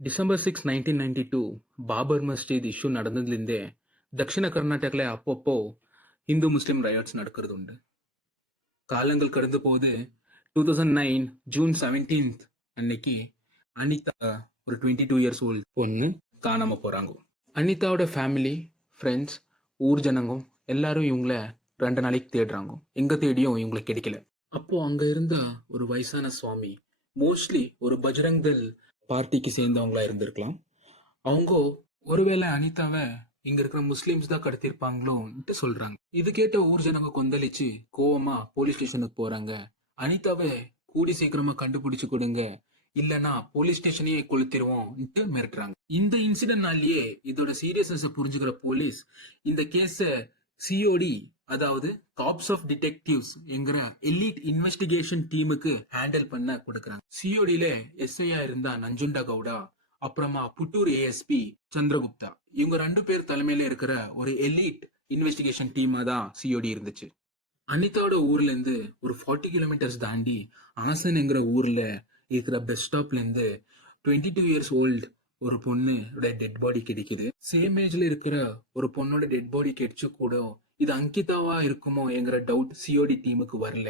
December 6, 1992 Babur மஸ்ஜித் issue நடந்ததுலேருந்தே தக்ஷிண கர்நாடகால அப்பப்போ இந்து முஸ்லிம் riots நடக்கிறது உண்டு. காலங்கள் கடந்து போது 2009 ஜூன் 17th அன்னைக்கு அனிதா ஒரு 22 இயர்ஸ் ஓல்டு பொண்ணு காணாம போறாங்க. அனிதாவோட ஃபேமிலி, ஃப்ரெண்ட்ஸ், ஊர் ஜனங்க எல்லாரும் இவங்கள 2 நாளைக்கு தேடுறாங்க. எங்க தேடியும் இவங்களை கிடைக்கல. அப்போ அங்க இருந்த ஒரு வயசான சுவாமி, மோஸ்ட்லி ஒரு பஜ்ரங் தள் பார்ட்டிக்கு சேர்ந்தவங்களா இருந்திருக்கலாம். அவங்க ஒருவேளை அனிதாவை இங்க இருக்கிற முஸ்லிம்ஸ் தான் கடத்திருப்பாங்களோன்ட்டு சொல்றாங்க. இது கேட்ட ஊர் ஜனங்க கொந்தளிச்சு கோவமா போலீஸ் ஸ்டேஷனுக்கு போறாங்க. அனிதாவை கூடி சீக்கிரமா கண்டுபிடிச்சு கொடுங்க, இல்லனா போலீஸ் ஸ்டேஷனையே கொளுத்திடுவோம்ட்டு மிரட்டுறாங்க. இந்த இன்சிடென்ட்னாலேயே இதோட சீரியஸ்னஸ் புரிஞ்சுக்கிற போலீஸ் இந்த கேஸ சிஓடி, அதாவது காப்ஸ் ஆஃப் டிடெக்டிவ்ஸ் என்கிற எலிட் இன்வெஸ்டிகேஷன் டீமுக்கு ஹேண்டில் பண்ண கொடுக்கறாங்க. சிஓடியில எஸ்ஐயா இருந்தா நஞ்சுண்டா கவுடா, அப்புறமா புட்டூர் ஏஎஸ்பி சந்திரகுப்தா, இவங்க 2 பேர் தலைமையில இருக்கிற ஒரு எலிட் இன்வெஸ்டிகேஷன் டீமா தான் சிஓடி இருந்துச்சு. அனிதாவோட ஊர்ல இருந்து ஒரு 40 கிலோமீட்டர்ஸ் தாண்டி ஆசன்ங்கிற ஊர்ல இருக்கிற பஸ் ஸ்டாப்ல இருந்து 22 இயர்ஸ் ஓல்டு ஒரு பொண்ணோட டெட் பாடி கிடைக்குது. சேம் ஏஜ்ல இருக்கிற ஒரு பொண்ணோட டெட் பாடி கிடைச்சு கூட இது அங்கிதாவா இருக்குமோ என்கிற டவுட் சிஓடி டீமுக்கு வரல.